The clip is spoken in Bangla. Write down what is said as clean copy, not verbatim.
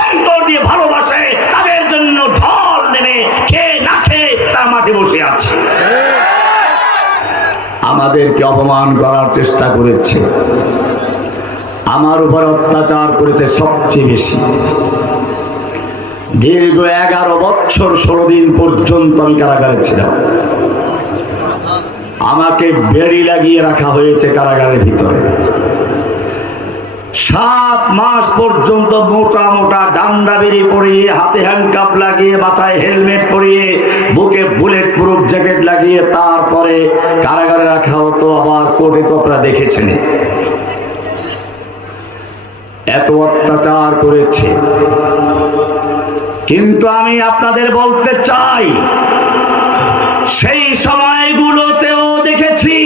অন্তর দিয়ে ভালোবাসে, তাদের জন্য ঢল দেবে, খেয়ে না খেয়ে তার মাঠে বসে আছে। আমাদেরকে অপমান করার চেষ্টা করেছে, আমার উপর অত্যাচার করেছে সবচেয়ে বেশি। দীর্ঘ 11 বছর 16 দিন পর্যন্ত আমি কারাগারে ছিলাম। আমাকে বেড়ি লাগিয়ে রাখা হয়েছে কারাগারের ভিতরে। 7 মাস পর্যন্ত মোটা মোটা ডান্ডা বেরি পরিয়ে, হাতে হ্যান্ডকাপ লাগিয়ে, মাথায় হেলমেট পরিয়ে, বুকে বুলেট প্রুফ জ্যাকেট লাগিয়ে তারপরে কারাগারে রাখা হতো। আবার কোর্টে তো আপনারা দেখেছেন এত অত্যাচার করেছে। কিন্তু আমি আপনাদের বলতে চাই, সেই সময়গুলোতেও দেখেছি